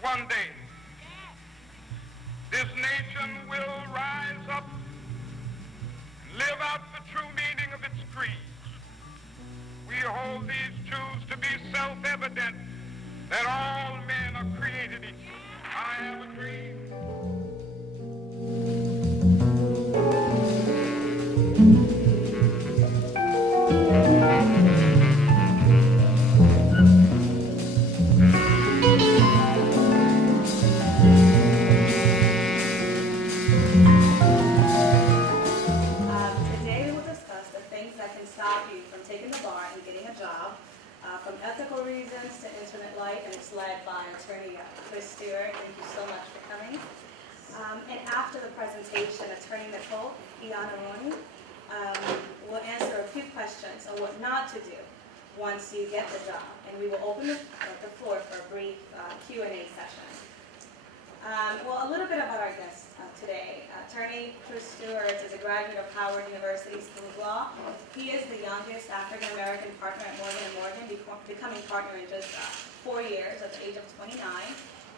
One day, this nation will rise up and live out the true meaning of its creed. We hold these truths to be self-evident, that all men are created equal. I have a dream. Today we will discuss the things that can stop you from taking the bar and getting a job, from ethical reasons to intimate life, and it's led by attorney Stewart. Thank you so much for coming. And after the presentation, attorney Nicole, Iannarone, will answer a few questions on what not to do once you get the job, and we will open the floor for a brief Q&A session. Well, a little bit about our guest today. Attorney Stewart is a graduate of Howard University School of Law. He is the youngest African-American partner at Morgan & Morgan, becoming partner in just 4 years at the age of 29.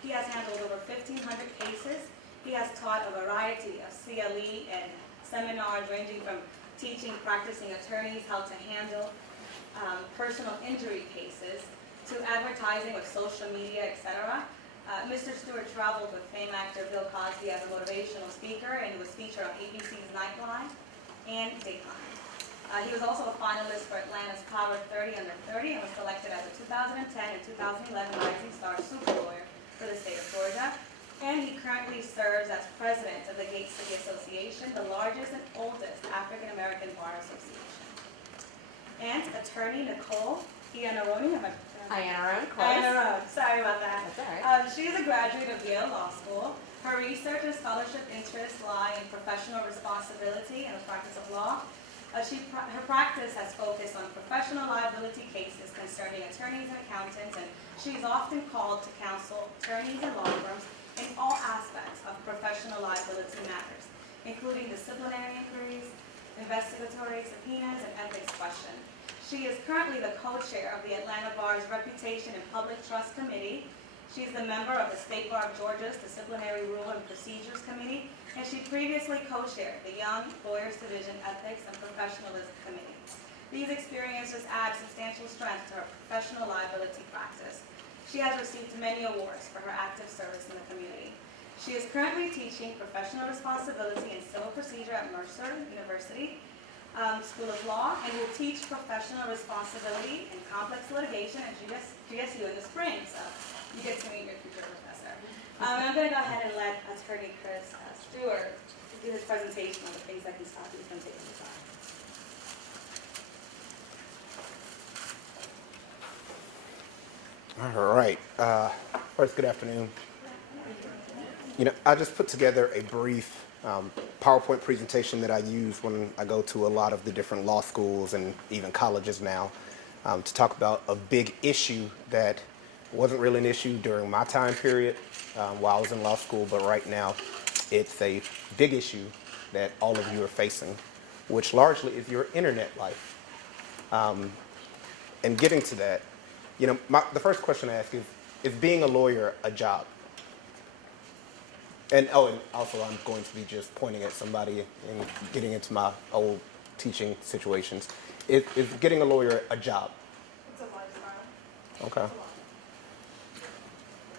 He has handled over 1,500 cases. He has taught a variety of CLE and seminars ranging from teaching practicing attorneys how to handle personal injury cases to advertising with social media, etc. Mr. Stewart traveled with famed actor Bill Cosby as a motivational speaker, and he was featured on ABC's Nightline and Dateline. He was also a finalist for Atlanta's Power 30 Under 30 and was selected as a 2010 and 2011 Rising Star Super Lawyer for the state of Georgia. And he currently serves as president of the Gate City Association, the largest and oldest African-American bar association. And attorney Nicole Iannarone, Iannarone, Iannarone, sorry about that. That's all right. She is a graduate of Yale Law School. Her research and scholarship interests lie in professional responsibility and the practice of law. Her practice has focused on professional liability cases concerning attorneys and accountants, and she's often called to counsel attorneys and law firms in all aspects of professional liability matters, including disciplinary inquiries, investigatory subpoenas, and ethics questions. She is currently the co-chair of the Atlanta Bar's Reputation and Public Trust Committee. She's the member of the State Bar of Georgia's Disciplinary Rule and Procedures Committee, and she previously co-chaired the Young Lawyers Division Ethics and Professionalism Committee. These experiences add substantial strength to her professional liability practice. She has received many awards for her active service in the community. She is currently teaching professional responsibility and civil procedure at Mercer University School of Law, and will teach professional responsibility and complex litigation at GSU in the spring. So you get to meet your future professor. And I'm going to go ahead and let attorney Stewart do his presentation on the things that can stop you from taking the job. All right. First, good afternoon. I just put together a brief PowerPoint presentation that I use when I go to a lot of the different law schools and even colleges now to talk about a big issue that wasn't really an issue during my time period while I was in law school, but right now it's a big issue that all of you are facing, which largely is your internet life. And getting to that, the first question I ask is being a lawyer a job? And also I'm going to be just pointing at somebody and getting into my old teaching situations. Is getting a lawyer a job? It's a lifestyle. Okay.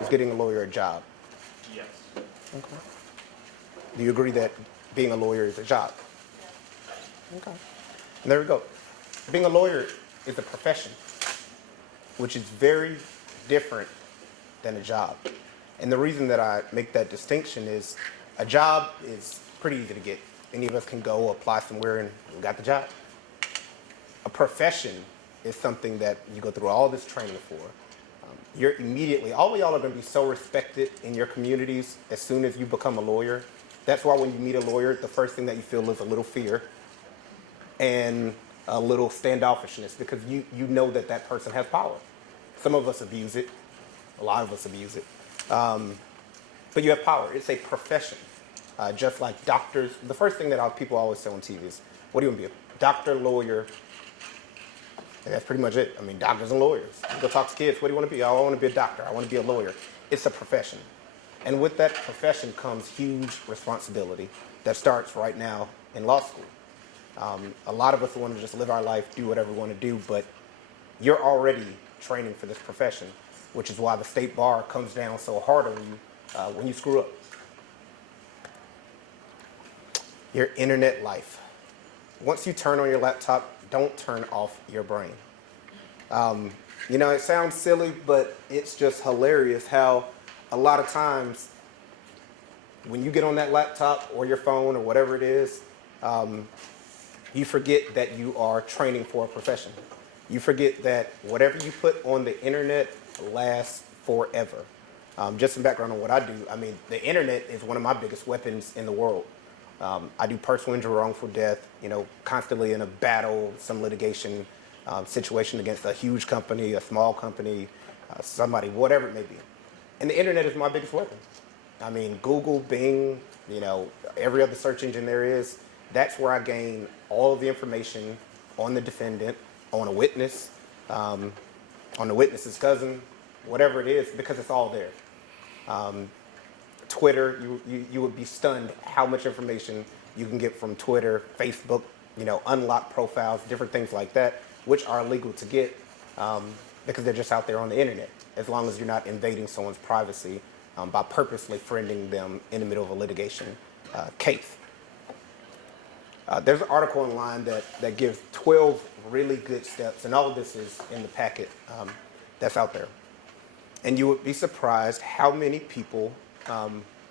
Is getting a lawyer a job? Yes. Okay. Do you agree that being a lawyer is a job? Yes. Okay. And there we go. Being a lawyer is a profession, which is very different than a job. And the reason that I make that distinction is a job is pretty easy to get. Any of us can go apply somewhere and we got the job. A profession is something that you go through all this training for. You're immediately, all of y'all are going to be so respected in your communities as soon as you become a lawyer. That's why when you meet a lawyer, the first thing that you feel is a little fear and a little standoffishness because you know that person has power. Some of us abuse it. A lot of us abuse it. But you have power. It's a profession. Just like doctors. The first thing that people always say on TV is, what do you want to be? A doctor, lawyer. And that's pretty much it. I mean, doctors and lawyers. You go talk to kids. What do you want to be? Oh, I want to be a doctor. I want to be a lawyer. it's a profession. And with that profession comes huge responsibility that starts right now in law school. A lot of us want to just live our life, do whatever we want to do, but you're already training for this profession, which is why the state bar comes down so hard on you when you screw up. Your internet life. Once you turn on your laptop, don't turn off your brain. You know, it sounds silly, but it's just hilarious how a lot of times when you get on that laptop or your phone or whatever it is, you forget that you are training for a profession. You forget that whatever you put on the internet lasts forever. Just some background on what I do. I mean, the internet is one of my biggest weapons in the world. I do personal injury, wrongful death, you know, constantly in a battle, some litigation situation against a huge company, a small company, somebody, whatever it may be. And the internet is my biggest weapon. I mean, Google, Bing, you know, every other search engine there is, that's where I gain all of the information on the defendant, on a witness, on the witness's cousin, whatever it is, because it's all there. Twitter, you would be stunned how much information you can get from Twitter, Facebook, you know, unlocked profiles, different things like that, which are illegal to get because they're just out there on the internet, as long as you're not invading someone's privacy by purposely friending them in the middle of a litigation case. There's an article online that gives 12 really good steps, and all of this is in the packet that's out there. And you would be surprised how many people,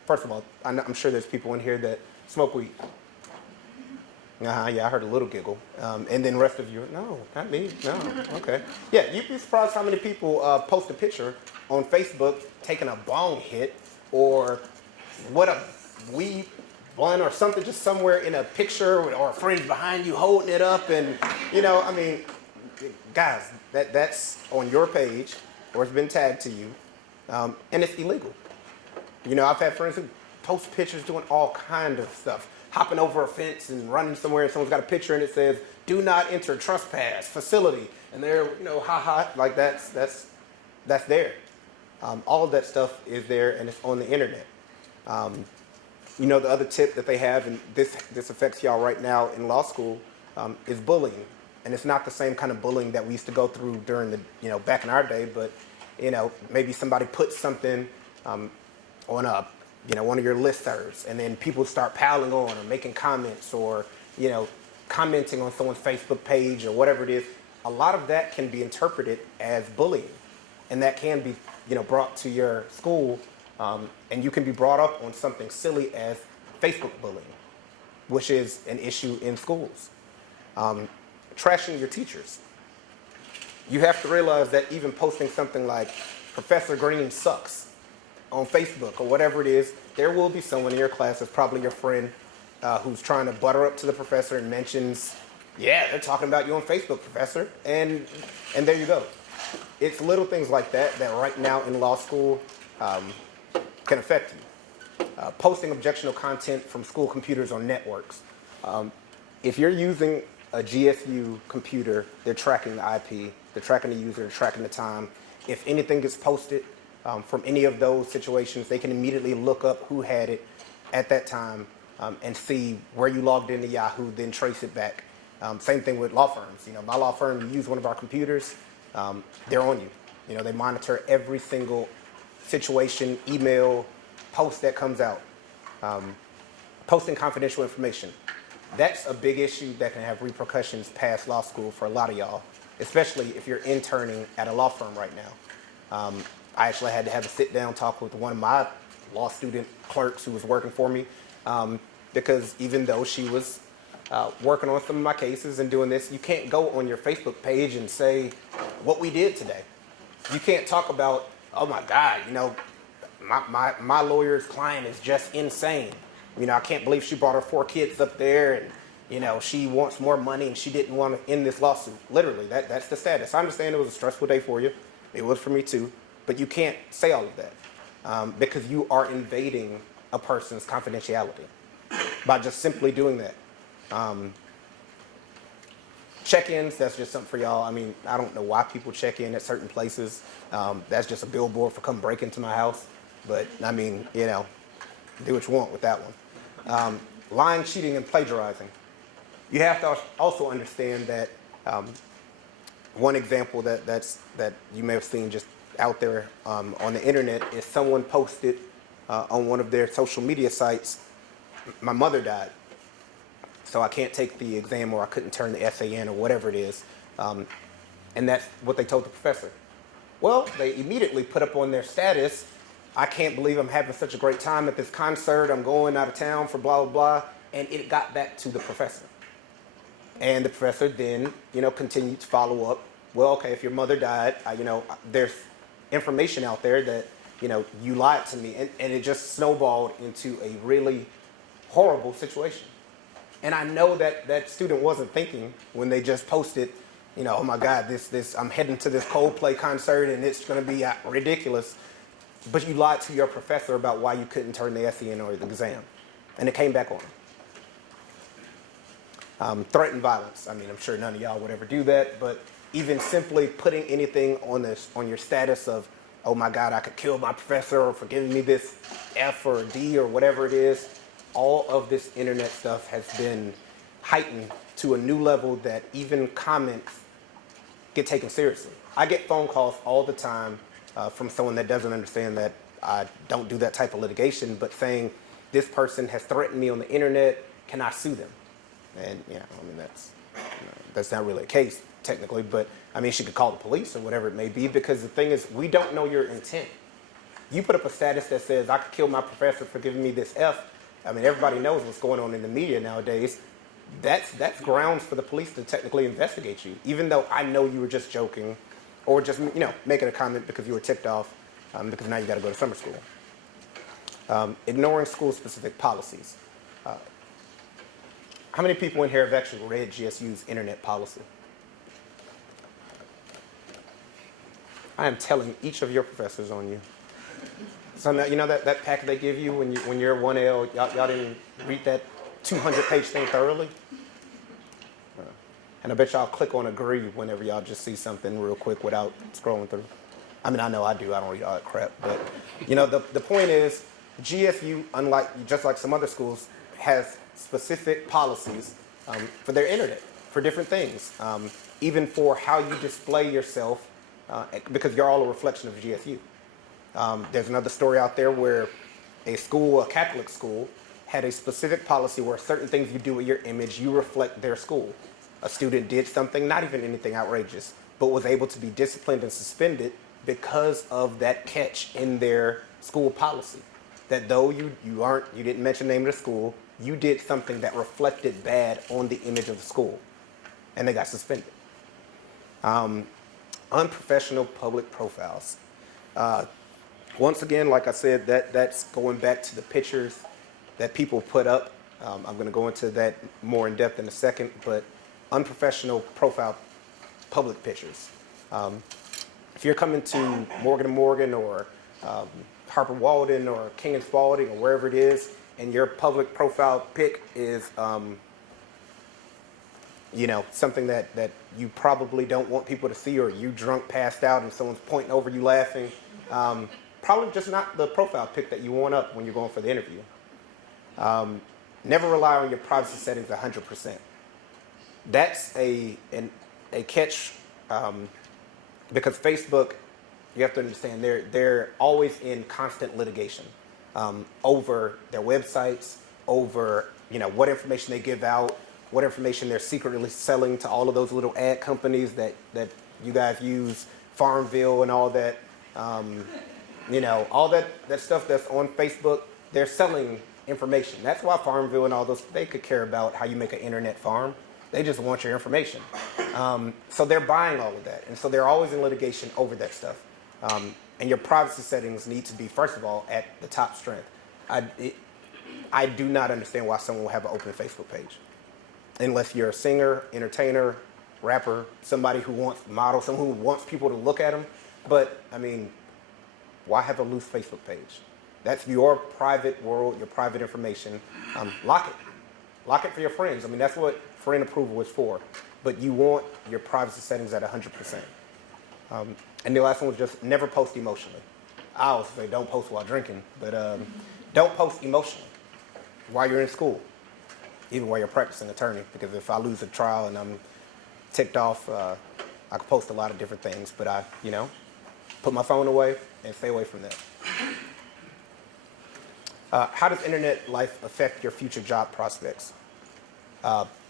first of all, I'm sure there's people in here that smoke weed. Yeah, I heard a little giggle. And then the rest of you, no, not me, no, okay. Yeah, you'd be surprised how many people post a picture on Facebook taking a bong hit or what a weed one or something just somewhere in a picture or a friend behind you holding it up and, you know, I mean, guys, that's on your page or it's been tagged to you and it's illegal. You know, I've had friends who post pictures doing all kind of stuff, hopping over a fence and running somewhere and someone's got a picture and it says, do not enter trespass facility. And they're, you know, like that's there. All of that stuff is there and it's on the internet. You know, the other tip that they have, and this affects y'all right now in law school, is bullying. And it's not the same kind of bullying that we used to go through during the, you know, back in our day, but, you know, maybe somebody puts something on a, you know, one of your listservs, and then people start piling on or making comments or, you know, commenting on someone's Facebook page or whatever it is. A lot of that can be interpreted as bullying, and that can be, you know, brought to your school, and you can be brought up on something silly as Facebook bullying, which is an issue in schools. Trashing your teachers. You have to realize that even posting something like Professor Green sucks on Facebook or whatever it is, there will be someone in your class that's probably your friend who's trying to butter up to the professor and mentions, yeah, they're talking about you on Facebook, professor, and there you go. It's little things like that right now in law school can affect you. Posting objectionable content from school computers on networks. If you're using a GSU computer, they're tracking the IP, they're tracking the user, they're tracking the time. If anything gets posted from any of those situations, they can immediately look up who had it at that time and see where you logged into Yahoo, then trace it back. Same thing with law firms. You know, my law firm, you use one of our computers, they're on you. You know, they monitor every single situation, email, post that comes out. Posting confidential information. That's a big issue that can have repercussions past law school for a lot of y'all, especially if you're interning at a law firm right now. I actually had to have a sit-down talk with one of my law student clerks who was working for me because even though she was working on some of my cases and doing this, you can't go on your Facebook page and say what we did today. You can't talk about, oh my God, you know, my lawyer's client is just insane. You know, I can't believe she brought her 4 kids up there and, you know, she wants more money and she didn't want to end this lawsuit. Literally, that's the status. I understand it was a stressful day for you. It was for me too. But you can't say all of that because you are invading a person's confidentiality by just simply doing that. Check-ins, that's just something for y'all. I mean, I don't know why people check in at certain places. That's just a billboard for come break into my house. But, I mean, you know, do what you want with that one. Lying, cheating, and plagiarizing. You have to also understand that one example that you may have seen just out there on the internet is someone posted on one of their social media sites, my mother died, so I can't take the exam or I couldn't turn the essay in or whatever it is. And that's what they told the professor. Well, they immediately put up on their status, I can't believe I'm having such a great time at this concert. I'm going out of town for blah, blah, blah. And it got back to the professor. And the professor then, you know, continued to follow up. Well, okay, if your mother died, you know, there's information out there that, you know, you lied to me. And it just snowballed into a really horrible situation. And I know that that student wasn't thinking when they just posted, you know, oh my God, I'm heading to this Coldplay concert and it's going to be ridiculous. But you lied to your professor about why you couldn't turn the essay in or the exam. And it came back on. Threat and violence. I mean, I'm sure none of y'all would ever do that, but even simply putting anything on your status of, oh my God, I could kill my professor or for giving me this F or a D or whatever it is, all of this internet stuff has been heightened to a new level that even comments get taken seriously. I get phone calls all the time from someone that doesn't understand that I don't do that type of litigation, but saying this person has threatened me on the internet, can I sue them? And yeah, I mean that's not really a case technically, but I mean she could call the police or whatever it may be, because the thing is we don't know your intent. You put up a status that says I could kill my professor for giving me this F. I mean everybody knows what's going on in the media nowadays. That's grounds for the police to technically investigate you, even though I know you were just joking or just, you know, making a comment because you were ticked off because now you got to go to summer school. Ignoring school-specific policies. How many people in here have actually read GSU's internet policy? I am telling each of your professors on you. So now, you know that packet they give you when you're 1L, y'all didn't read that 200-page thing thoroughly? And I bet y'all click on agree whenever y'all just see something real quick without scrolling through. I mean, I know I do. I don't read all that crap. But, you know, the point is GSU, just like some other schools, has specific policies for their internet, for different things, even for how you display yourself, because you're all a reflection of GSU. There's another story out there where a Catholic school, had a specific policy where certain things you do with your image, you reflect their school. A student did something, not even anything outrageous, but was able to be disciplined and suspended because of that catch in their school policy. That though you didn't mention the name of the school, you did something that reflected bad on the image of the school, and they got suspended. Unprofessional public profiles. Once again, like I said, that's going back to the pictures that people put up. I'm going to go into that more in depth in a second, but unprofessional profile public pictures. If you're coming to Morgan & Morgan or Harper Walden or King and Spalding or wherever it is, and your public profile pic is, you know, something that you probably don't want people to see, or you drunk, passed out, and someone's pointing over you laughing, probably just not the profile pic that you want up when you're going for the interview. Never rely on your privacy settings 100%. That's a catch, because Facebook, you have to understand, they're always in constant litigation over their websites, over, you know, what information they give out, what information they're secretly selling to all of those little ad companies that you guys use, Farmville and all that, you know, all that stuff that's on Facebook, they're selling information. That's why Farmville and all those, they could care about how you make an internet farm. They just want your information. So they're buying all of that. And so they're always in litigation over that stuff. And your privacy settings need to be, first of all, at the top strength. I do not understand why someone will have an open Facebook page. Unless you're a singer, entertainer, rapper, somebody who wants models, someone who wants people to look at them. But, I mean, why have a loose Facebook page? That's your private world, your private information. Lock it. Lock it for your friends. I mean, that's what friend approval is for. but you want your privacy settings at 100%. And the last one was just never post emotionally. I always say don't post while drinking, but don't post emotionally while you're in school, even while you're practicing attorney, because if I lose a trial and I'm ticked off, I could post a lot of different things, but I, put my phone away and stay away from that. How does internet life affect your future job prospects?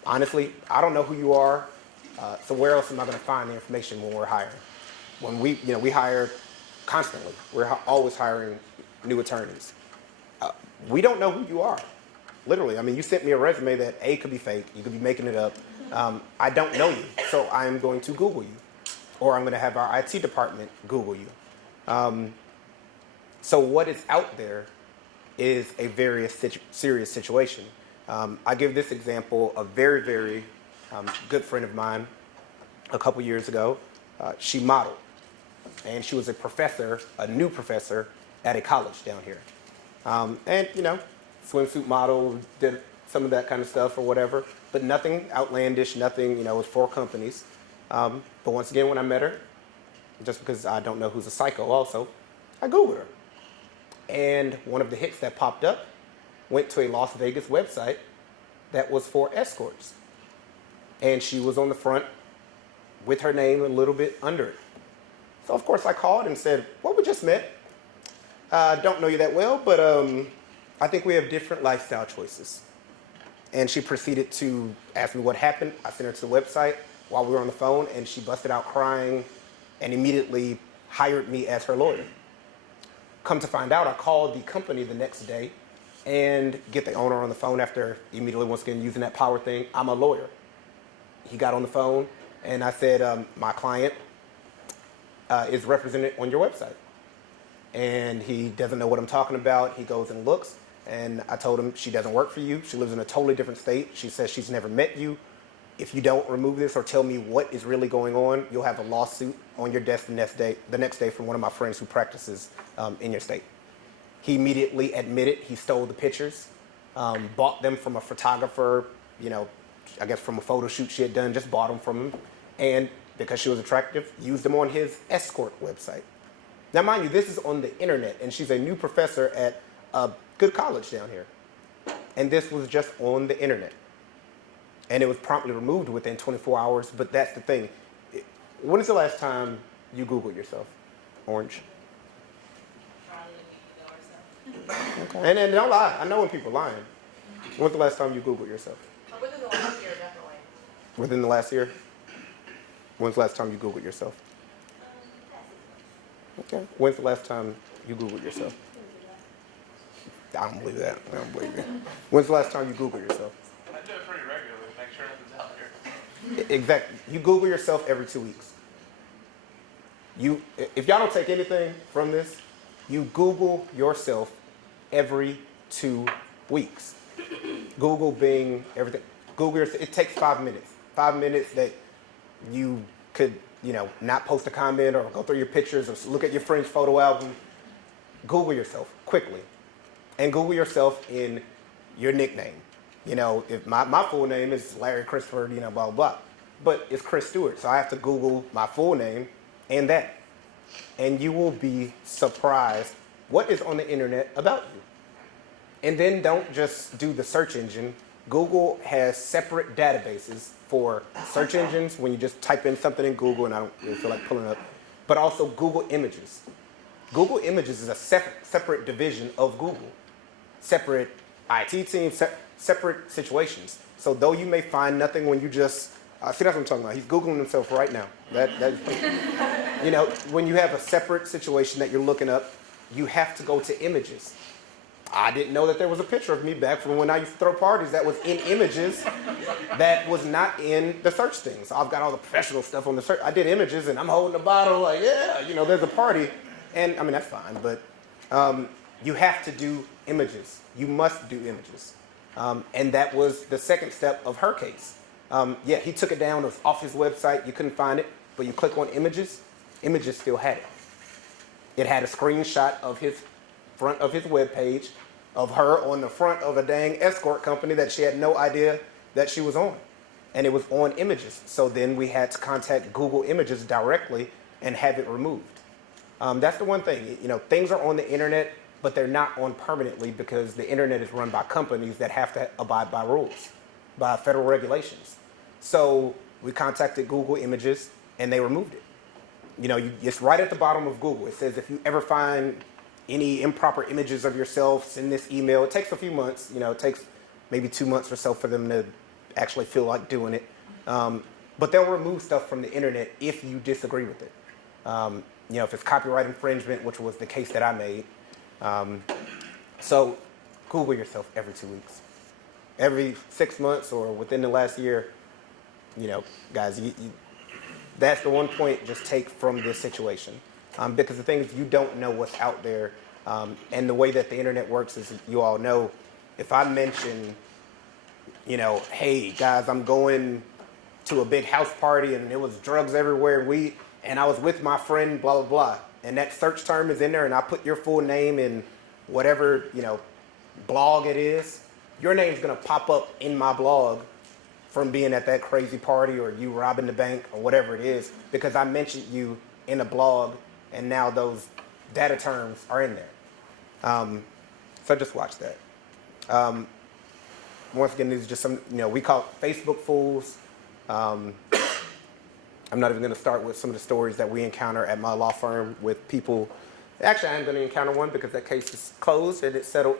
Honestly, I don't know who you are, so where else am I going to find the information when we're hiring? When we hire constantly. We're always hiring new attorneys. We don't know who you are, literally. I mean, you sent me a resume that A, could be fake, you could be making it up. I don't know you, so I'm going to Google you, or I'm going to have our IT department Google you. So what is out there is a very serious situation. I give this example. A very, very good friend of mine a couple years ago, she modeled, and she was a professor, a new professor at a college down here. And, swimsuit model, did some of that kind of stuff or whatever, but nothing outlandish, nothing, it was for companies. But once again, when I met her, just because I don't know who's a psycho also, I Googled her. And one of the hits that popped up went to a Las Vegas website that was for escorts. And she was on the front with her name a little bit under it. So of course I called and said, well, we just met. Don't know you that well, but I think we have different lifestyle choices. And she proceeded to ask me what happened. I sent her to the website while we were on the phone, and she busted out crying and immediately hired me as her lawyer. Come to find out, I called the company the next day and get the owner on the phone after immediately, once again, using that power thing. I'm a lawyer. He got on the phone, and I said, my client is represented on your website. And he doesn't know what I'm talking about. He goes and looks, and I told him she doesn't work for you. She lives in a totally different state. She says she's never met you. If you don't remove this or tell me what is really going on, you'll have a lawsuit on your desk the next day from one of my friends who practices in your state. He immediately admitted he stole the pictures, bought them from a photographer, I guess from a photo shoot she had done, just bought them from him. And because she was attractive, used them on his escort website. Now, mind you, this is on the internet, and she's a new professor at a good college down here. And this was just on the internet. And it was promptly removed within 24 hours, but that's the thing. When is the last time you Googled yourself, Orange? Probably a week ago or so. Okay. And don't lie. I know when people are lying. When's the last time you Googled yourself? Within the last year, definitely. Within the last year? When's the last time you Googled yourself? Okay. When's the last time you Googled yourself? I don't believe that. I don't believe it. When's the last time you Googled yourself? I do it pretty regularly to make sure nothing's out there. Exactly. You Google yourself every 2 weeks. If y'all don't take anything from this, you Google yourself every 2 weeks. Google, Bing, everything. Google yourself. It takes 5 minutes. 5 minutes that you could, not post a comment or go through your pictures or look at your friend's photo album. Google yourself quickly. And Google yourself in your nickname. If my full name is Larry Christopher, blah, blah, blah. But it's Chris Stewart, so I have to Google my full name and that. And you will be surprised what is on the internet about you. And then don't just do the search engine. Google has separate databases for search engines when you just type in something in Google, and I don't really feel like pulling it up, but also Google Images. Google Images is a separate division of Google. Separate IT teams, separate situations. So though you may find nothing when you just, see, that's what I'm talking about. He's Googling himself right now. When you have a separate situation that you're looking up, you have to go to Images. I didn't know that there was a picture of me back from when I used to throw parties that was in Images that was not in the search thing. So I've got all the professional stuff on the search. I did Images and I'm holding a bottle like, yeah, there's a party. And I mean, that's fine, but you have to do Images. You must do Images. And that was the second step of her case. He took it down. It was off his website. You couldn't find it, but you click on Images. Images still had it. It had a screenshot of his front of his webpage of her on the front of a dang escort company that she had no idea that she was on. and it was on images. So then we had to contact Google Images directly and have it removed. That's the one thing. Things are on the internet, but they're not on permanently because the internet is run by companies that have to abide by rules, by federal regulations. So we contacted Google Images, and they removed it. It's right at the bottom of Google. It says if you ever find any improper images of yourself, send this email. It takes a few months. It takes maybe 2 months or so for them to actually feel like doing it. But they'll remove stuff from the internet if you disagree with it. If it's copyright infringement, which was the case that I made. So Google yourself every 2 weeks. Every 6 months or within the last year, guys, that's the one point just take from this situation. Because the thing is, you don't know what's out there. And the way that the internet works is, you all know, if I mention, hey, guys, I'm going to a big house party and there was drugs everywhere, and I was with my friend, blah, blah, blah. And that search term is in there, and I put your full name in whatever, blog it is. Your name's going to pop up in my blog from being at that crazy party or you robbing the bank or whatever it is, because I mentioned you in a blog, and now those data terms are in there. So just watch that. Once again, these are just some, we call it Facebook fools. I'm not even going to start with some of the stories that we encounter at my law firm with people. Actually, I am going to encounter one because that case is closed and it's settled.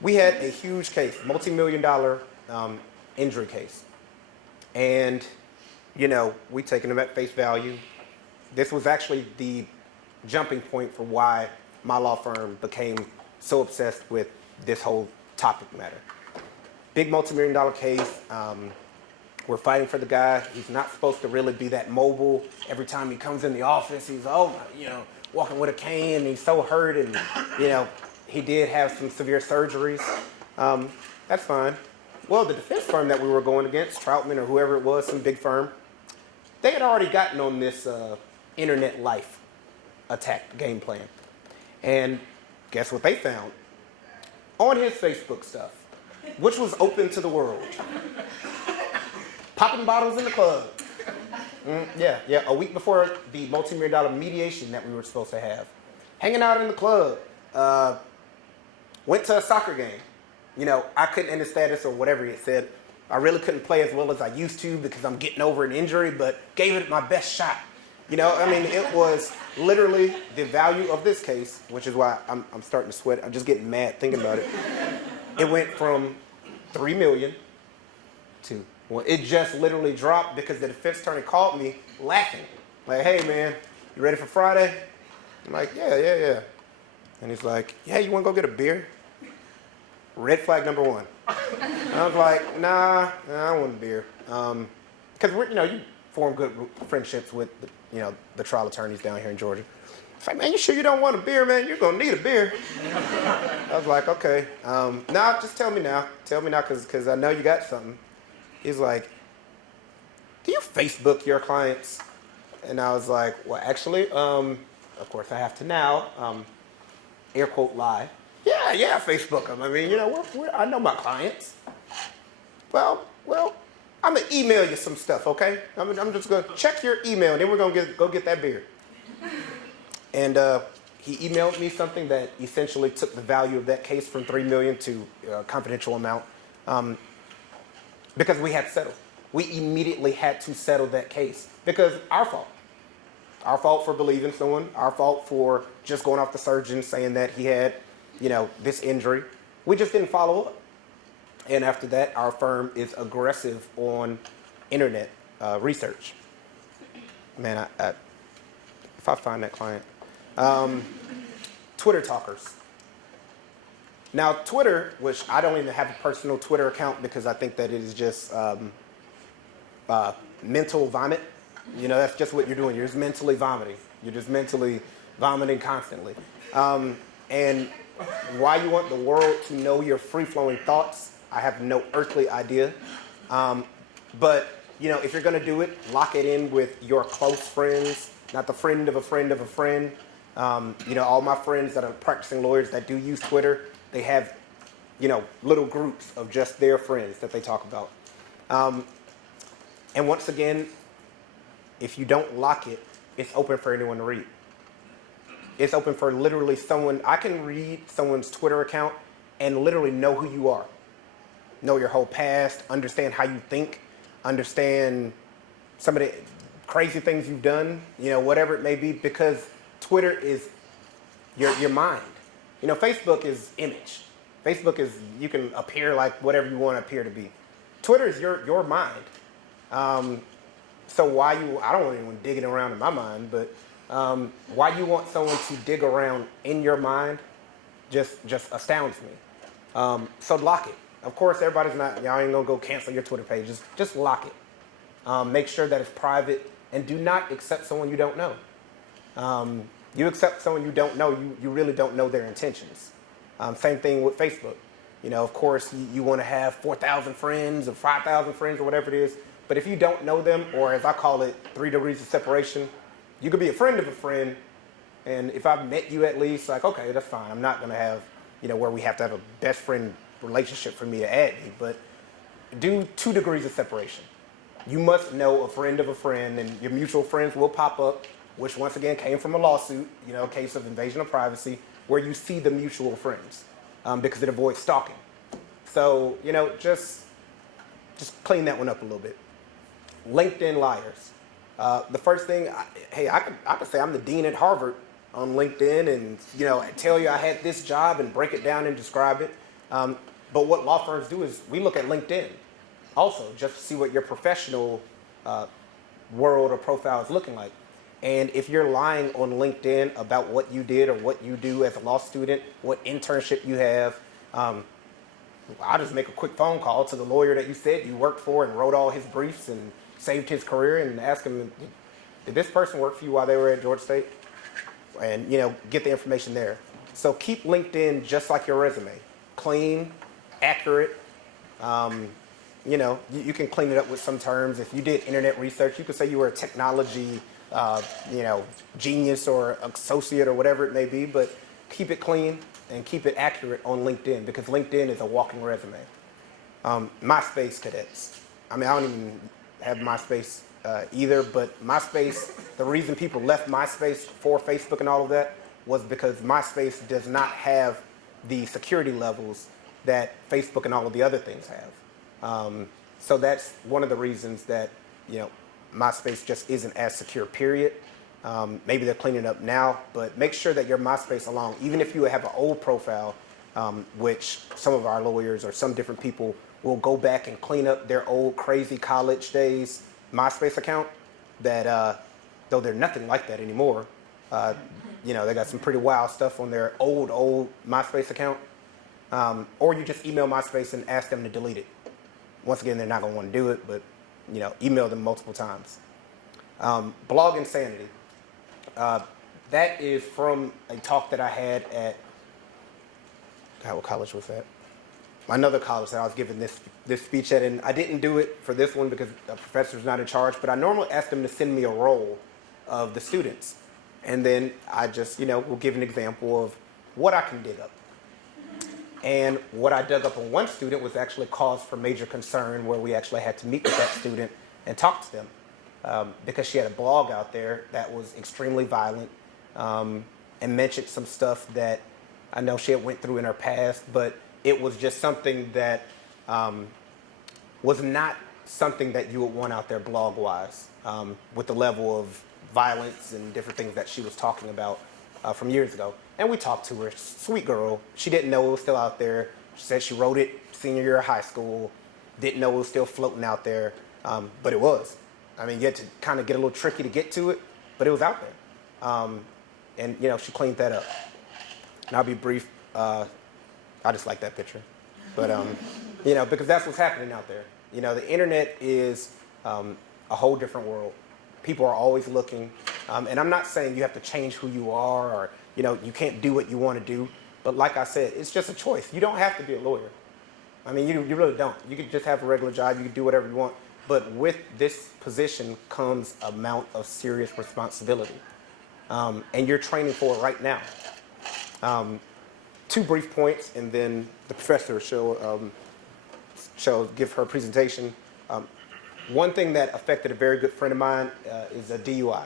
We had a huge case, multi-million-dollar injury case. And, we taken them at face value. This was actually the jumping point for why my law firm became so obsessed with this whole topic matter. Big multi-million-dollar case. We're fighting for the guy. He's not supposed to really be that mobile. Every time he comes in the office, he's, walking with a cane, and he's so hurt, and, he did have some severe surgeries. That's fine. Well, the defense firm that we were going against, Troutman or whoever it was, some big firm, they had already gotten on this internet life attack game plan. And guess what they found? On his Facebook stuff, which was open to the world. Popping bottles in the club. Yeah. A week before the multi-million-dollar mediation that we were supposed to have. Hanging out in the club. Went to a soccer game. I couldn't end the status or whatever it said. I really couldn't play as well as I used to because I'm getting over an injury, but gave it my best shot. It was literally the value of this case, which is why I'm starting to sweat. I'm just getting mad thinking about it. It went from $3 million to, it just literally dropped because the defense attorney called me laughing. Like, hey, man, you ready for Friday? I'm like, yeah. And he's like, yeah, you want to go get a beer? Red flag number one. And I was like, nah, I don't want a beer. Because you form good friendships with the trial attorneys down here in Georgia. It's like, man, you sure you don't want a beer, man? You're going to need a beer. I was like, okay. Nah, just tell me now. Tell me now because I know you got something. He's like, do you Facebook your clients? And I was like, well, actually, of course I have to now, air quote, lie. Yeah, Facebook them. I know my clients. Well, I'm going to email you some stuff, okay? I'm just going to check your email, and then we're going to go get that beer. And he emailed me something that essentially took the value of that case from $3 million to a confidential amount because we had to settle. We immediately had to settle that case because our fault. Our fault for believing someone. Our fault for just going off the surgeon saying that he had, this injury. We just didn't follow up. And after that, our firm is aggressive on internet research. Man, if I find that client. Twitter talkers. Now, Twitter, which I don't even have a personal Twitter account because I think that it is just mental vomit. That's just what you're doing. You're just mentally vomiting. You're just mentally vomiting constantly. And why you want the world to know your free-flowing thoughts, I have no earthly idea. But, if you're going to do it, lock it in with your close friends, not the friend of a friend of a friend. All my friends that are practicing lawyers that do use Twitter, they have, little groups of just their friends that they talk about. And once again, if you don't lock it, it's open for anyone to read. It's open for literally someone. I can read someone's Twitter account and literally know who you are, know your whole past, understand how you think, understand some of the crazy things you've done, whatever it may be, because Twitter is your mind. Facebook is image. Facebook is, you can appear like whatever you want to appear to be. Twitter is your mind. So I don't want anyone digging around in my mind, but why you want someone to dig around in your mind just astounds me. So lock it. Of course, everybody's not, y'all ain't gonna go cancel your Twitter pages. Just lock it. Make sure that it's private, and do not accept someone you don't know. You accept someone you don't know, you really don't know their intentions. Same thing with Facebook. Of course, you want to have 4,000 friends or 5,000 friends or whatever it is. But if you don't know them, or as I call it, 3 degrees of separation, you could be a friend of a friend. And if I've met you at least, like, okay, that's fine. I'm not going to have, where we have to have a best friend relationship for me to add you. But do 2 degrees of separation. You must know a friend of a friend, and your mutual friends will pop up, which once again came from a lawsuit, a case of invasion of privacy, where you see the mutual friends, because it avoids stalking. So, just clean that one up a little bit. LinkedIn liars. The first thing, I could say I'm the dean at Harvard on LinkedIn, and tell you I had this job and break it down and describe it. But what law firms do is we look at LinkedIn also, just to see what your professional world or profile is looking like. And if you're lying on LinkedIn about what you did or what you do as a law student, what internship you have, I'll just make a quick phone call to the lawyer that you said you worked for and wrote all his briefs and saved his career, and ask him, did this person work for you while they were at Georgia State? And, get the information there. So keep LinkedIn just like your resume. Clean, accurate. You can clean it up with some terms. If you did internet research, you could say you were a technology genius or associate or whatever it may be, but keep it clean and keep it accurate on LinkedIn, because LinkedIn is a walking resume. MySpace cadets. I don't even have MySpace either, but MySpace, the reason people left MySpace for Facebook and all of that was because MySpace does not have the security levels that Facebook and all of the other things have. So that's one of the reasons that, MySpace just isn't as secure, period. Maybe they're cleaning it up now, but make sure that your MySpace along, even if you have an old profile, which some of our lawyers or some different people will go back and clean up their old crazy college days MySpace account, that though they're nothing like that anymore, they got some pretty wild stuff on their old MySpace account. Or you just email MySpace and ask them to delete it. Once again, they're not going to want to do it, but email them multiple times. Blog insanity. That is from a talk that I had at, what college was that? Another college that I was giving this speech at, and I didn't do it for this one because the professor's not in charge, but I normally ask them to send me a roll of the students. And then I just, will give an example of what I can dig up. And what I dug up on one student was actually cause for major concern, where we actually had to meet with that student and talk to them, because she had a blog out there that was extremely violent, and mentioned some stuff that I know she had went through in her past, but it was just something that was not something that you would want out there blog-wise, with the level of violence and different things that she was talking about from years ago. And we talked to her, sweet girl. She didn't know it was still out there. She said she wrote it senior year of high school, didn't know it was still floating out there, but it was. You had to kind of get a little tricky to get to it, but it was out there. And, she cleaned that up. And I'll be brief. I just like that picture. But, because that's what's happening out there. The internet is a whole different world. People are always looking. And I'm not saying you have to change who you are, or, you can't do what you want to do. But like I said, it's just a choice. You don't have to be a lawyer. You really don't. You could just have a regular job. You can do whatever you want. But with this position comes an amount of serious responsibility. And you're training for it right now. 2 brief points, and then the professor shall give her presentation. One thing that affected a very good friend of mine is a DUI.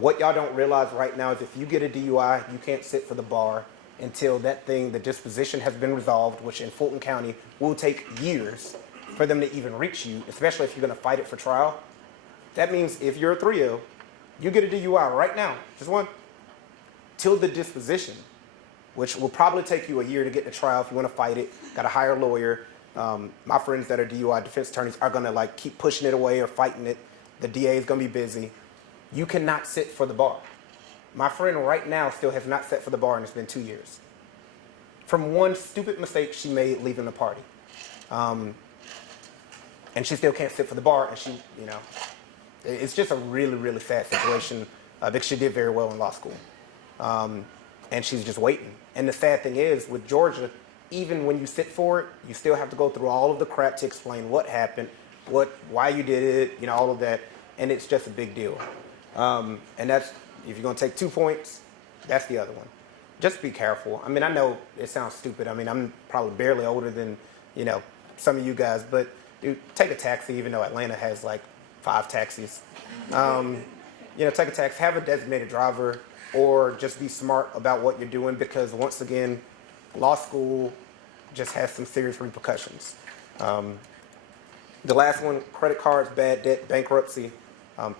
What y'all don't realize right now is if you get a DUI, you can't sit for the bar until that thing, the disposition has been resolved, which in Fulton County will take years for them to even reach you, especially if you're going to fight it for trial. That means if you're a 3-0, you get a DUI right now, just one, till the disposition, which will probably take you a year to get to trial if you want to fight it. Got to hire a lawyer. My friends that are DUI defense attorneys are going to like keep pushing it away or fighting it. The DA is going to be busy. You cannot sit for the bar. My friend right now still has not sat for the bar, and it's been 2 years. From one stupid mistake she made leaving the party. And she still can't sit for the bar, and she, you know, it's just a really, really sad situation because she did very well in law school. And she's just waiting. And the sad thing is, with Georgia, even when you sit for it, you still have to go through all of the crap to explain what happened, why you did it, you know, all of that. And it's just a big deal. And that's, if you're going to take 2 points, that's the other one. Just be careful. I mean, I know it sounds stupid. I mean, I'm probably barely older than, you know, some of you guys, but dude, take a taxi, even though Atlanta has like 5 taxis. You know, take a taxi, have a designated driver, or just be smart about what you're doing because once again, law school just has some serious repercussions. The last one, credit cards, bad debt, bankruptcy,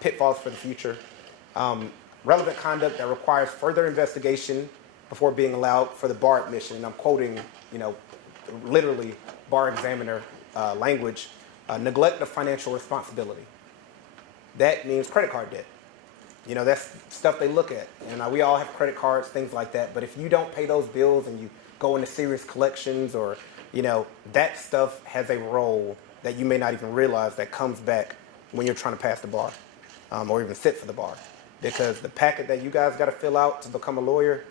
pitfalls for the future. Relevant conduct that requires further investigation before being allowed for the bar admission. And I'm quoting, you know, literally bar examiner language. Neglect of financial responsibility. That means credit card debt. You know, that's stuff they look at. And we all have credit cards, things like that. But if you don't pay those bills and you go into serious collections or, you know, that stuff has a role that you may not even realize that comes back when you're trying to pass the bar or even sit for the bar. Because the packet that you guys got to fill out to become a lawyer,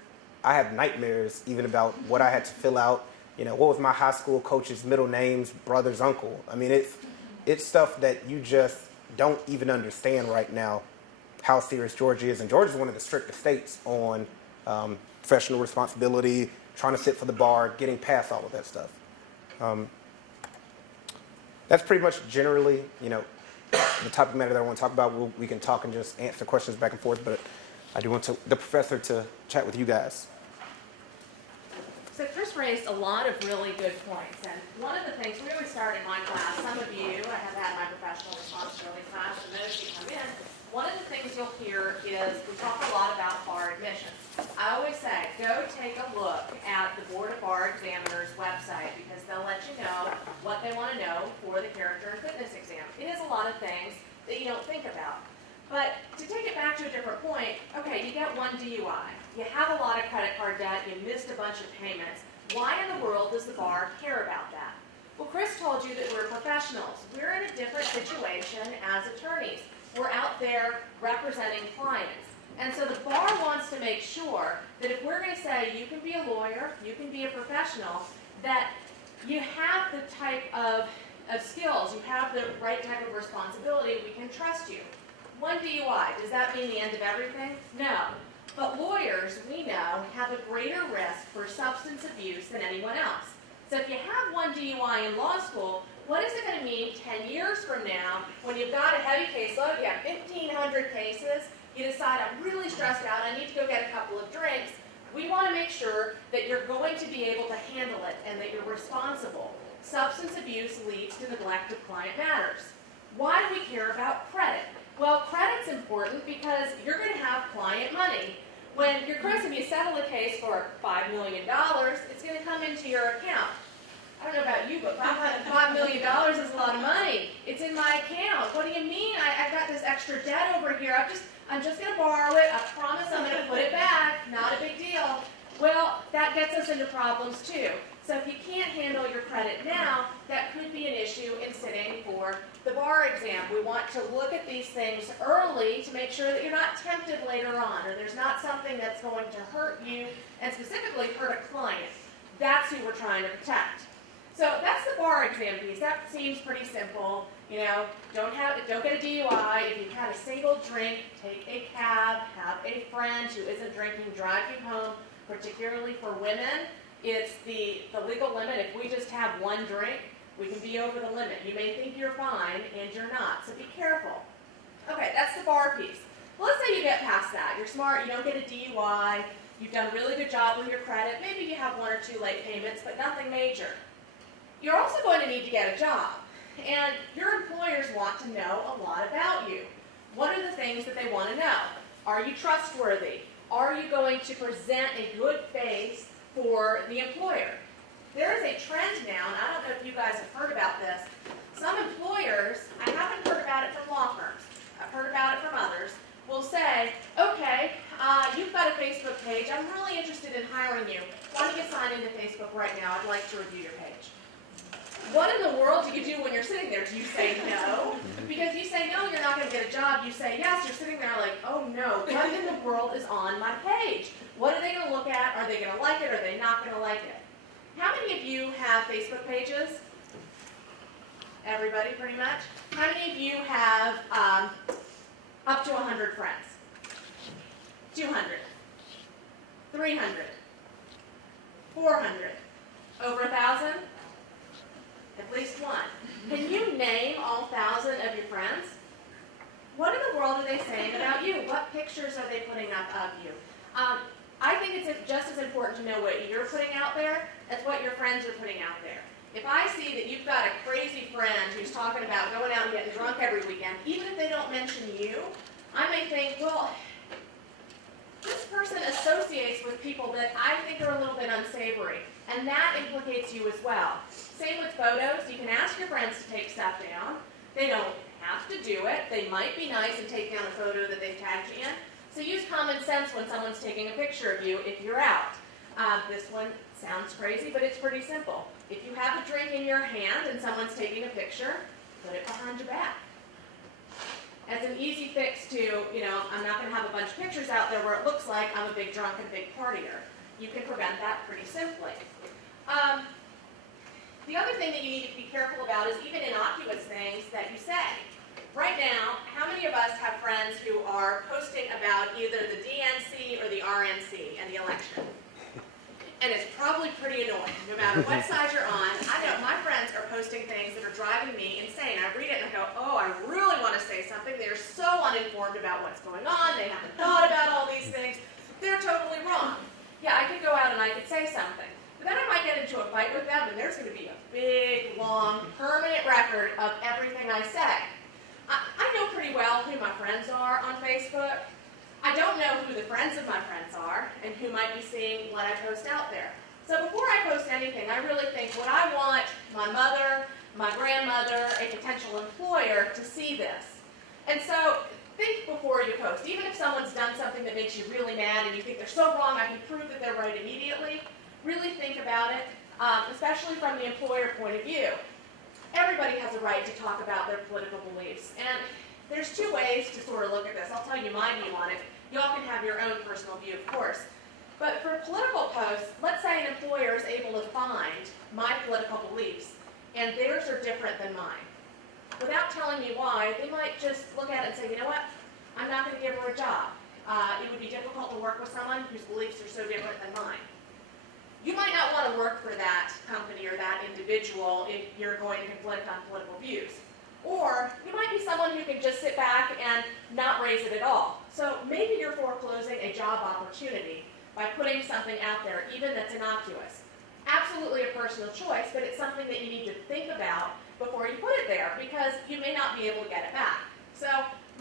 I have nightmares even about what I had to fill out. You know, what was my high school coach's middle name's brother's uncle? I mean, it's stuff that you just don't even understand right now how serious Georgia is. And Georgia is one of the strictest states on professional responsibility, trying to sit for the bar, getting past all of that stuff. That's pretty much generally, you know, the topic matter that I want to talk about. We can talk and just answer questions back and forth, but I do want the professor to chat with you guys. So Chris raised a lot of really good points, and one of the things we always start in my class, some of you have had my professional responsibility class, and those who come in, one of the things you'll hear is we talk a lot about bar admissions. I always say, go take a look at the Board of Bar Examiners website because they'll let you know what they want to know for the character and fitness exam. It is a lot of things that you don't think about. But to take it back to a different point, okay, you get one DUI. You have a lot of credit card debt. You missed a bunch of payments. Why in the world does the bar care about that? Well, Chris told you that we're professionals. We're in a different situation as attorneys. We're out there representing clients. And so the bar wants to make sure that if we're going to say you can be a lawyer, you can be a professional, that you have the type of skills, you have the right type of responsibility, we can trust you. One DUI, does that mean the end of everything? No. But lawyers, we know, have a greater risk for substance abuse than anyone else. So if you have one DUI in law school, what is it going to mean 10 years from now when you've got a heavy caseload, you have 1,500 cases, you decide I'm really stressed out, I need to go get a couple of drinks. We want to make sure that you're going to be able to handle it and that you're responsible. Substance abuse leads to neglect of client matters. Why do we care about credit? Well, credit's important because you're going to have client money. When you're Chris and you settle a case for $5 million, it's going to come into your account. I don't know about you, but $5 million is a lot of money. It's in my account. What do you mean? I've got this extra debt over here. I'm just going to borrow it. I promise I'm going to put it back. Not a big deal. Well, that gets us into problems too. So if you can't handle your credit now, that could be an issue in sitting for the bar exam. We want to look at these things early to make sure that you're not tempted later on, or there's not something that's going to hurt you and specifically hurt a client. That's who we're trying to protect. So that's the bar exam piece. That seems pretty simple. You know, don't get a DUI. If you've had a single drink, take a cab, have a friend who isn't drinking, drive you home. Particularly for women, it's the legal limit. If we just have one drink, We can be over the limit. You may think you're fine, and you're not, so be careful. Okay, that's the bar piece. Well, let's say you get past that. You're smart, you don't get a DUI, you've done a really good job with your credit, maybe you have 1 or 2 late payments, but nothing major. You're also going to need to get a job, and your employers want to know a lot about you. What are the things that they want to know? Are you trustworthy? Are you going to present a good face for the employer? There is a trend now, and I don't know if you guys have heard about this. Some employers, I haven't heard about it from law firms, I've heard about it from others, will say, okay, you've got a Facebook page, I'm really interested in hiring you. Why don't you sign into Facebook right now? I'd like to review your page. What in the world do you do when you're sitting there? Do you say no? Because you say no, you're not going to get a job. You say yes, you're sitting there like, oh no, what in the world is on my page? What are they going to look at? Are they going to like it? Are they not going to like it? How many of you have Facebook pages? Everybody, pretty much. How many of you have up to 100 friends? 200, 300, 400, over 1,000? At least one. Can you name all 1,000 of your friends? What in the world are they saying about you? What pictures are they putting up of you? I think it's just as important to know what you're putting out there as what your friends are putting out there. If I see that you've got a crazy friend who's talking about going out and getting drunk every weekend, even if they don't mention you, I may think, well, this person associates with people that I think are a little bit unsavory, and that implicates you as well. Same with photos. You can ask your friends to take stuff down. They don't have to do it. They might be nice and take down a photo that they've tagged you in. So use common sense when someone's taking a picture of you if you're out. This one sounds crazy, but it's pretty simple. If you have a drink in your hand and someone's taking a picture, put it behind your back. As an easy fix to, I'm not going to have a bunch of pictures out there where it looks like I'm a big drunk and a big partier. You can prevent that pretty simply. The other thing that you need to be careful about is even innocuous things that you say. Right now, how many of us have friends who are posting about either the DNC or the RNC and the election? And it's probably pretty annoying, no matter what side you're on. I know my friends are posting things that are driving me insane. I read it and I go, oh, I really want to say something. They're so uninformed about what's going on. They haven't thought about all these things. They're totally wrong. Yeah, I could go out and I could say something. But then I might get into a fight with them, and there's going to be a big, long, permanent record of everything I say. I know pretty well who my friends are on Facebook. I don't know who the friends of my friends are and who might be seeing what I post out there. So before I post anything, I really think, would I want my mother, my grandmother, a potential employer to see this? And so think before you post. Even if someone's done something that makes you really mad and you think they're so wrong, I can prove that they're right immediately, really think about it, especially from the employer point of view. Everybody has a right to talk about their political beliefs. And there's 2 ways to sort of look at this. I'll tell you my view on it. Y'all can have your own personal view, of course. But for political posts, let's say an employer is able to find my political beliefs, and theirs are different than mine. Without telling me why, they might just look at it and say, you know what, I'm not going to give her a job. It would be difficult to work with someone whose beliefs are so different than mine. You might not want to work for that company or that individual if you're going to conflict on political views. Or you might be someone who can just sit back and not raise it at all. So maybe you're foreclosing a job opportunity by putting something out there, even that's innocuous. Absolutely a personal choice, but it's something that you need to think about before you put it there, because you may not be able to get it back. So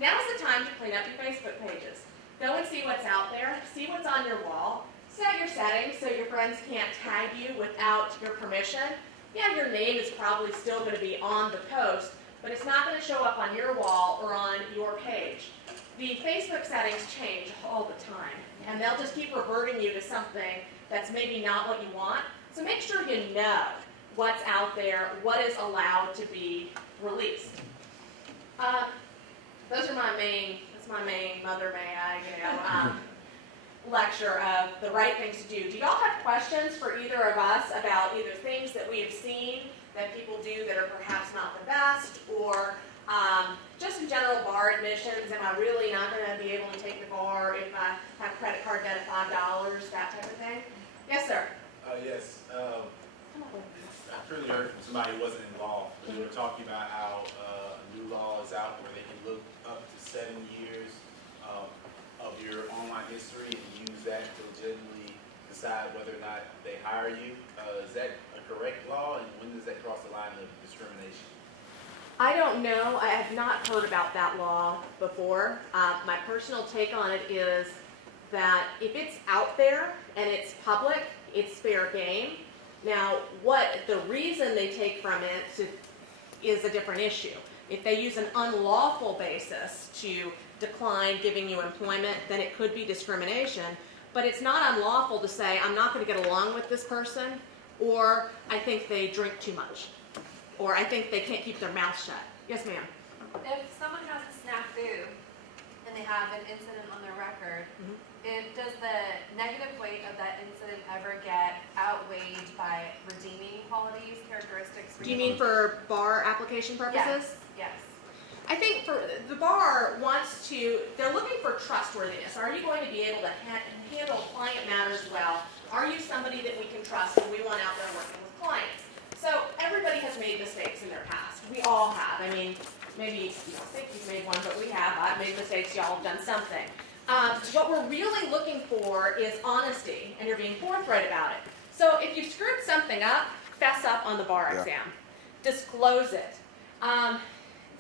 now's the time to clean up your Facebook pages. Go and see what's out there, see what's on your wall, set your settings so your friends can't tag you without your permission. Yeah, your name is probably still going to be on the post, but it's not going to show up on your wall or on your page. The Facebook settings change all the time, and they'll just keep reverting you to something that's maybe not what you want. So make sure you know what's out there, what is allowed to be released. That's my main mother may I, lecture of the right things to do. Do y'all have questions for either of us about either things that we have seen that people do that are perhaps not the best, or just in general bar admissions? Am I really not going to be able to take the bar if I have credit card debt of $5, that type of thing? Yes, sir. Yes. Come on. I truly heard from somebody who wasn't involved. They were talking about how a new law is out where they can look up to 7 years of your online history and use that to legitimately decide whether or not they hire you. Is that a correct law, and when does that cross the line of discrimination? I don't know. I have not heard about that law before. My personal take on it is that if it's out there and it's public, it's fair game. Now, what the reason they take from it is a different issue. If they use an unlawful basis to decline giving you employment, then it could be discrimination. But it's not unlawful to say, I'm not going to get along with this person, or I think they drink too much, or I think they can't keep their mouth shut. Yes, ma'am. If someone has a snafu and they have an incident on their record, does the negative weight of that incident ever get outweighed by redeeming qualities, characteristics? Do you mean for bar application purposes? Yes. I think for the bar wants to, they're looking for trustworthiness. Are you going to be able to handle client matters well? Are you somebody that we can trust when we want out there working with clients? So everybody has made mistakes in their past. We all have. I mean, maybe you don't think you've made one, but we have. I've made mistakes. Y'all have done something. What we're really looking for is honesty, and you're being forthright about it. So if you've screwed something up, fess up on the bar exam. Disclose it.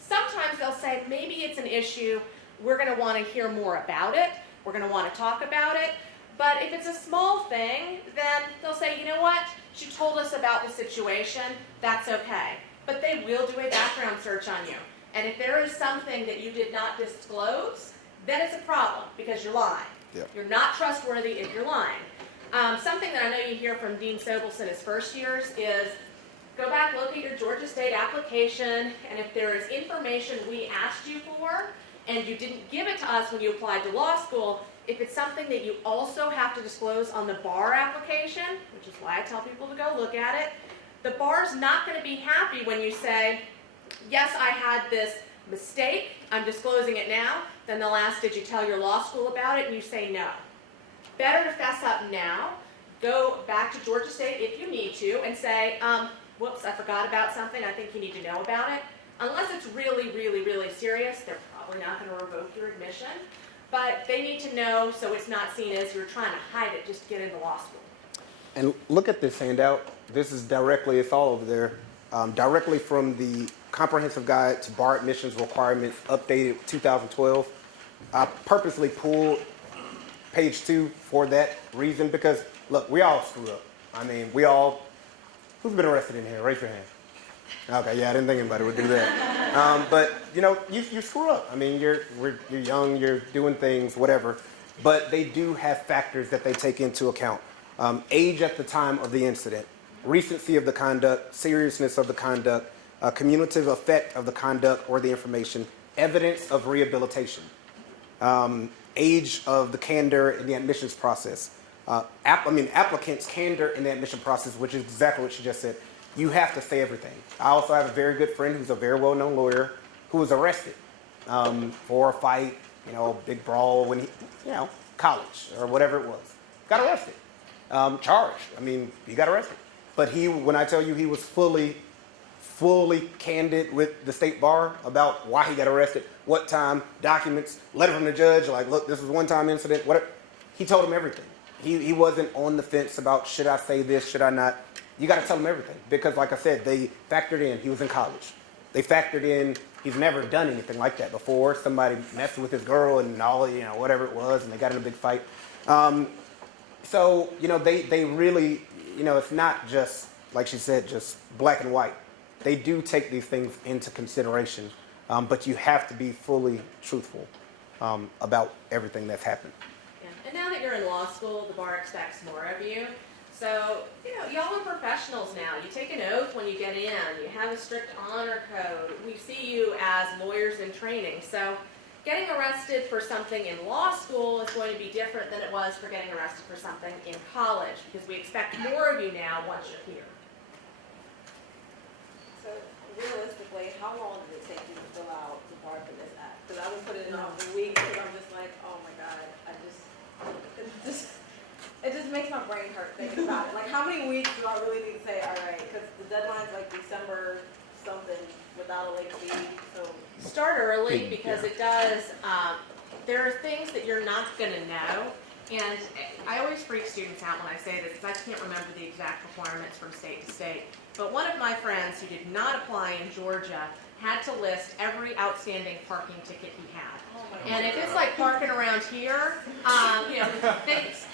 Sometimes they'll say, maybe it's an issue, we're going to want to hear more about it, we're going to want to talk about it. But if it's a small thing, then they'll say, you know what, she told us about the situation, that's okay. But they will do a background search on you. And if there is something that you did not disclose, then it's a problem because you're lying. Yep. You're not trustworthy if you're lying. Something that I know you hear from Dean Sobelson his first years is, go back, look at your Georgia State application, and if there is information we asked you for, and you didn't give it to us when you applied to law school, if it's something that you also have to disclose on the bar application, which is why I tell people to go look at it, the bar's not going to be happy when you say, yes, I had this mistake, I'm disclosing it now. Then they'll ask, did you tell your law school about it? And you say no. Better to fess up now, go back to Georgia State if you need to, and say, whoops, I forgot about something, I think you need to know about it. Unless it's really, really, really serious, they're probably not going to revoke your admission. But they need to know so it's not seen as you're trying to hide it just to get into law school. And look at this handout. This is directly, it's all over there, directly from the Comprehensive Guide to Bar Admissions Requirements, updated 2012. I purposely pulled page 2 for that reason because, look, we all screw up. I mean, we all, who's been arrested in here? Raise your hand. Okay, yeah, I didn't think anybody would do that. But, you know, you screw up. I mean, you're young, you're doing things, whatever. But they do have factors that they take into account. Age at the time of the incident, recency of the conduct, seriousness of the conduct, cumulative effect of the conduct or the information, evidence of rehabilitation, age of the candor in the admissions process. Applicants' candor in the admission process, which is exactly what she just said. You have to say everything. I also have a very good friend who's a very well-known lawyer who was arrested for a fight, you know, big brawl when he, you know, college or whatever it was. Got arrested. Charged. I mean, he got arrested. But when I tell you he was fully candid with the state bar about why he got arrested, what time, documents, letter from the judge, like, look, this was a one-time incident, whatever. He told him everything. He wasn't on the fence about should I say this, should I not. You got to tell him everything because, like I said, they factored in he was in college. They factored in he's never done anything like that before. Somebody messed with his girl and all, you know, whatever it was, and they got in a big fight. So, you know, they really, you know, it's not just, like she said, just black and white. They do take these things into consideration, but you have to be fully truthful about everything that's happened. Yeah. And now that you're in law school, the bar expects more of you. So, you know, y'all are professionals now. You take an oath when you get in. You have a strict honor code. We see you as lawyers in training. So getting arrested for something in law school is going to be different than it was for getting arrested for something in college because we expect more of you now once you're here. So realistically, how long did it take you to fill out the bar for this act? Because I've been putting it off for weeks because I'm just like, oh my God, it just makes my brain hurt thinking about it. Like, how many weeks do I really need to say, all right, because the deadline's like December something without a late fee, so. Start early Big, because yeah. it does, there are things that you're not going to know. And I always freak students out when I say this because I can't remember the exact requirements from state to state. But one of my friends who did not apply in Georgia had to list every outstanding parking ticket he had. And if it's like parking around here, students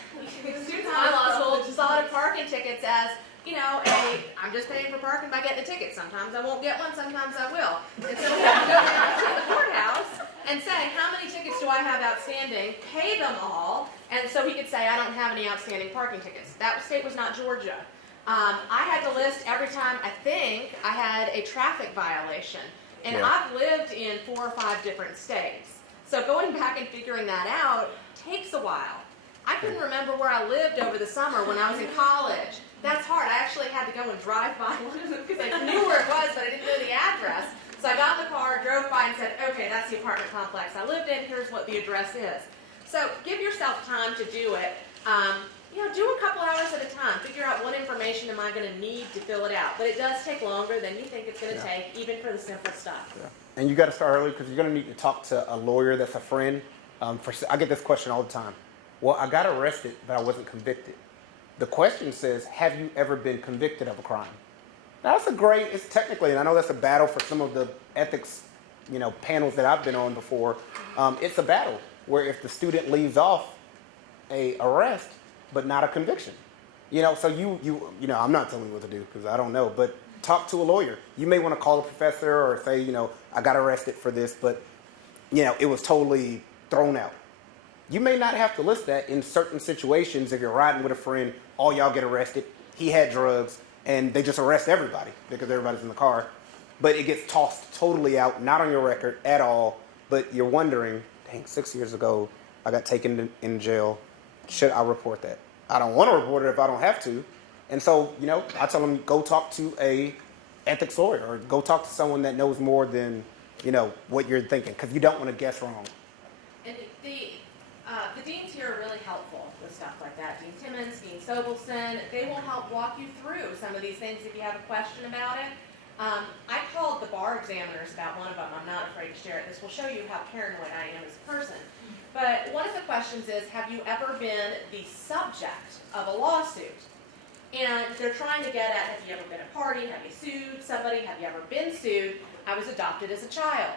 in my law school thought of parking tickets as, I'm just paying for parking by getting a ticket. Sometimes I won't get one, sometimes I will. And so we have to go down to the courthouse and say, how many tickets do I have outstanding? Pay them all. And so he could say, I don't have any outstanding parking tickets. That state was not Georgia. I had to list every time I think I had a traffic violation. And Yeah. I've lived in 4 or 5 different states. So going back and figuring that out takes a while. I couldn't remember where I lived over the summer when I was in college. That's hard. I actually had to go and drive by one of them because I knew where it was, but I didn't know the address. So I got in the car, drove by, and said, okay, that's the apartment complex I lived in. Here's what the address is. So give yourself time to do it. Do a couple hours at a time. Figure out what information am I going to need to fill it out. But it does take longer than you think it's going to take, even for the simple stuff. Yeah. And you got to start early because you're going to need to talk to a lawyer that's a friend. I get this question all the time. Well, I got arrested, but I wasn't convicted. The question says, have you ever been convicted of a crime? Now, it's technically, and I know that's a battle for some of the ethics, panels that I've been on before. It's a battle where if the student leaves off a arrest, but not a conviction. So I'm not telling you what to do because I don't know, but talk to a lawyer. You may want to call a professor or say, I got arrested for this, but, it was totally thrown out. You may not have to list that in certain situations. If you're riding with a friend, all y'all get arrested, he had drugs, and they just arrest everybody because everybody's in the car. But it gets tossed totally out, not on your record at all, but you're wondering, dang, 6 years ago, I got taken in jail. Should I report that? I don't want to report it if I don't have to. And so, I tell them, go talk to a ethics lawyer or go talk to someone that knows more than, what you're thinking, because you don't want to guess wrong. And the deans here are really helpful with stuff like that. Dean Timmons, Dean Sobelson, they will help walk you through some of these things if you have a question about it. I called the bar examiners about one of them. I'm not afraid to share it. This will show you how paranoid I am as a person. But one of the questions is, have you ever been the subject of a lawsuit? And they're trying to get at, have you ever been at a party? Have you sued somebody? Have you ever been sued? I was adopted as a child.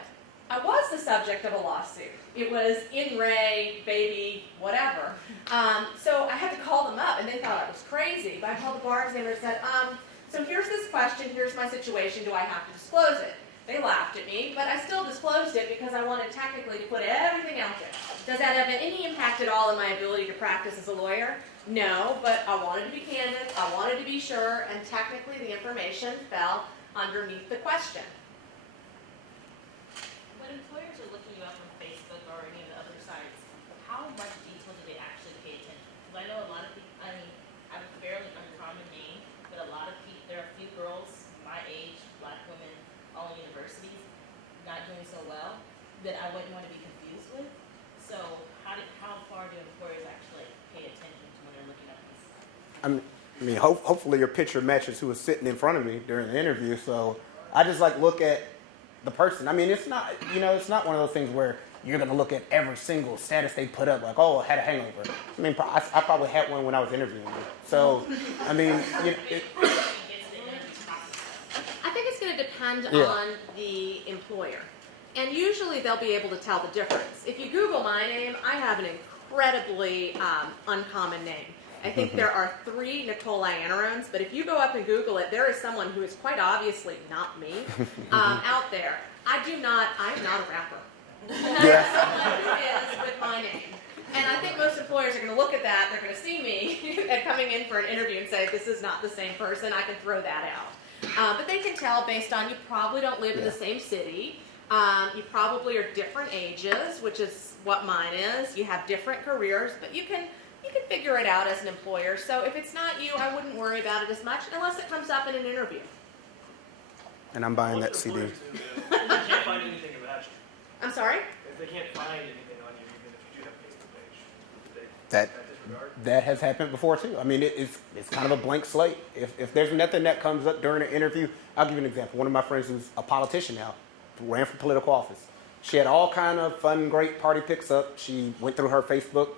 I was the subject of a lawsuit. It was in re, baby, whatever. So I had to call them up, and they thought I was crazy. But I called the bar examiner and said, so here's this question, here's my situation, do I have to disclose it? They laughed at me, but I still disclosed it because I wanted technically to put everything out there. Does that have any impact at all on my ability to practice as a lawyer? No, but I wanted to be candid, I wanted to be sure, and technically the information fell underneath the question. When employers are looking you up on Facebook or any of the other sites, how much detail do they actually pay attention? Because I know a lot of people, I have a fairly uncommon name, but a lot of people, there are a few girls my age, black women, all in universities, not doing so well, that I wouldn't want to be confused with. So how far do employers actually pay attention to when they're looking at this? Hopefully your picture matches who was sitting in front of me during the interview. So I just look at the person. It's not, it's not one of those things where you're going to look at every single status they put up, like, oh, I had a hangover. I probably had one when I was interviewing you. So, I think it's going to depend on the employer. And usually they'll be able to tell the difference. If you Google my name, I have an incredibly uncommon name. I think there are 3 Nicole Iannarones, but if you go up and Google it, there is someone who is quite obviously not me out there. I'm not a rapper. There's someone who is with my name. And I think most employers are going to look at that, they're going to see me and coming in for an interview and say, this is not the same person, I can throw that out. But they can tell based on you probably don't live in the same city. You probably are different ages, which is what mine is. You have different careers, but you can figure it out as an employer. So if it's not you, I wouldn't worry about it as much unless it comes up in an interview. And I'm buying that CD. If they can't find anything about you, I'm sorry? if they can't find anything on you, even if you do have a Facebook page, That has happened before too. I mean, it's kind of a blank slate. If there's nothing that comes up during an interview, I'll give you an example. One of my friends who's a politician now, ran for political office. She had all kind of fun, great party pics up. She went through her Facebook.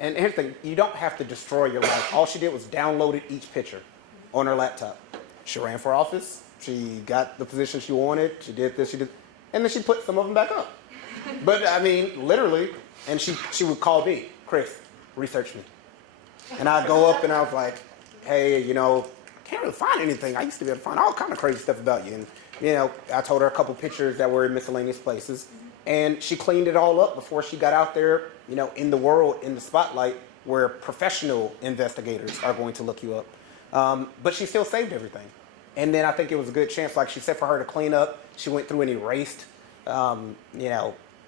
And here's the thing, you don't have to destroy your life. All she did was downloaded each picture on her laptop. She ran for office. She got the position she wanted. She did this, she did, and then she put some of them back up. But I mean, literally, and she would call me, Chris, research me. And I'd go up and I was like, hey, can't really find anything. I used to be able to find all kind of crazy stuff about you. And, I told her a couple pictures that were in miscellaneous places. And she cleaned it all up before she got out there, in the world, in the spotlight, where professional investigators are going to look you up. But she still saved everything. And then I think it was a good chance, like she said, for her to clean up. She went through and erased,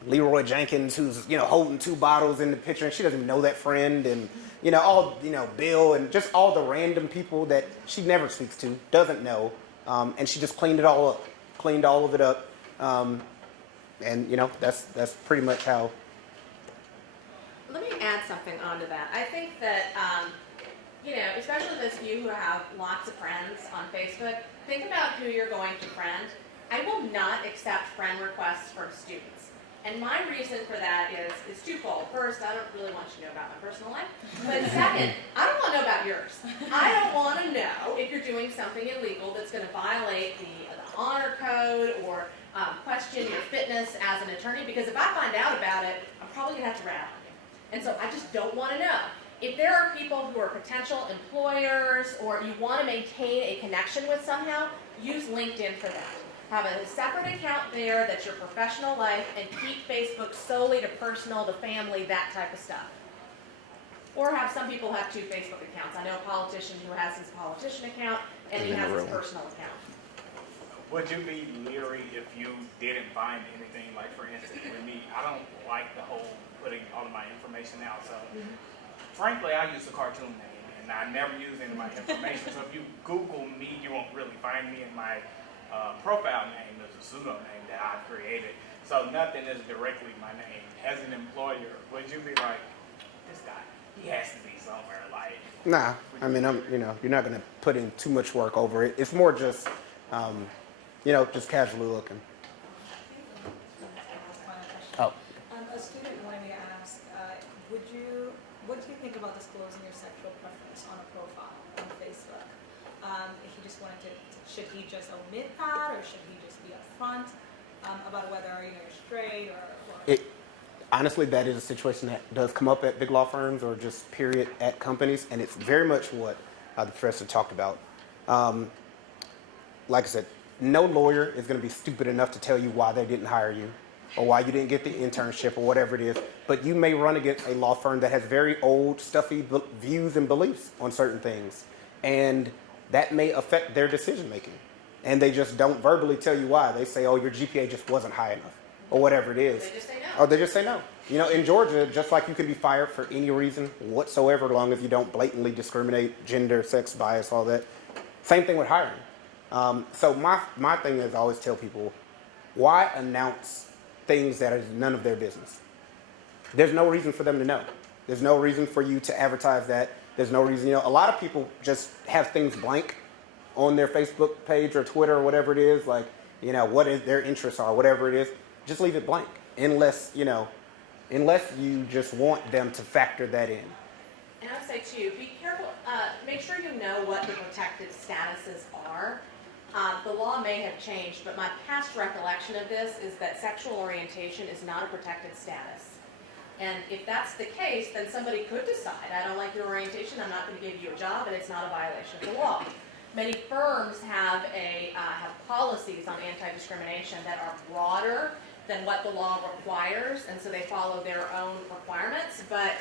Leroy Jenkins, who's, holding 2 bottles in the picture, and she doesn't even know that friend. And, Bill, and just all the random people that she never speaks to, doesn't know. And she just cleaned it all up, cleaned all of it up. And that's pretty much how. Let me add something onto that. I think that, especially those of you who have lots of friends on Facebook, think about who you're going to friend. I will not accept friend requests from students. And my reason for that is twofold. First, I don't really want you to know about my personal life. But second, I don't want to know about yours. I don't want to know if you're doing something illegal that's going to violate the honor code or question your fitness as an attorney, because if I find out about it, I'm probably going to have to rat on you. And so I just don't want to know. If there are people who are potential employers or you want to maintain a connection with somehow, use LinkedIn for that. Have a separate account there that's your professional life, and keep Facebook solely to personal, to family, that type of stuff. Or have some people have 2 Facebook accounts. I know a politician who has his politician account and he has his personal account. Would you be leery if you didn't find anything? Like, for instance, with me, I don't like the whole putting all of my information out. So, frankly, I use a cartoon name, and I never use any of my information. So if you Google me, you won't really find me. In my profile name is a pseudo name that I created. So nothing is directly my name. As an employer, would you be like, this guy, he has to be somewhere, like? Nah, I mean, you're not going to put in too much work over it. It's more just, just casually looking. Oh. A student wanted me to ask, what do you think about disclosing your sexual preference on a profile on Facebook? If he just wanted to, should he just omit that, or should he just be upfront about whether you're straight or? Honestly, that is a situation that does come up at big law firms or just period at companies, and it's very much what the professor talked about. Like I said, no lawyer is going to be stupid enough to tell you why they didn't hire you or why you didn't get the internship or whatever it is, but you may run against a law firm that has very old, stuffy views and beliefs on certain things, and that may affect their decision making. And they just don't verbally tell you why. They say, oh, your GPA just wasn't high enough, or whatever it is. They just say no. Or they just say no. In Georgia, just like you can be fired for any reason whatsoever, as long as you don't blatantly discriminate, gender, sex, bias, all that. Same thing with hiring. So my thing is I always tell people, why announce things that is none of their business? There's no reason for them to know. There's no reason for you to advertise that. There's no reason, a lot of people just have things blank on their Facebook page or Twitter or whatever it is, like, what is their interests are, whatever it is. Just leave it blank, unless you just want them to factor that in. And I would say too, be careful, make sure you know what the protected statuses are. The law may have changed, but my past recollection of this is that sexual orientation is not a protected status. And if that's the case, then somebody could decide, I don't like your orientation, I'm not going to give you a job, and it's not a violation of the law. Many firms have policies on anti-discrimination that are broader than what the law requires, and so they follow their own requirements. But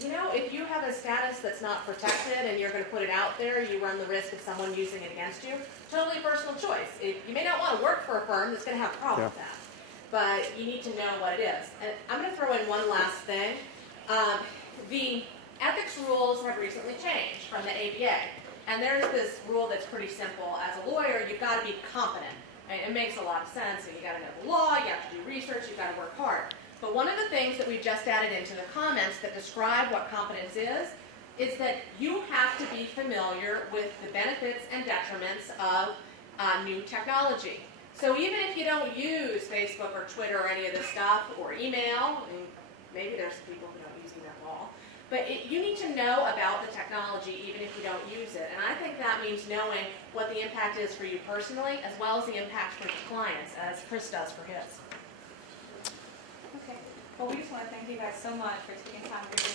if you have a status that's not protected and you're going to put it out there, you run the risk of someone using it against you. Totally personal choice. You may not want to work for a firm that's going to have a problem with that, but you need to know what it is. And I'm going to throw in one last thing. The ethics rules have recently changed from the ABA, and there's this rule that's pretty simple. As a lawyer, you've got to be competent. It makes a lot of sense. So you got to know the law, you have to do research, you've got to work hard. But one of the things that we just added into the comments that describe what competence is that you have to be familiar with the benefits and detriments of new technology. So even if you don't use Facebook or Twitter or any of this stuff, or email, and maybe there's people who don't use email at all, but you need to know about the technology even if you don't use it. And I think that means knowing what the impact is for you personally, as well as the impact for your clients, as Chris does for his. Okay. Well, we just want to thank you guys so much for taking time to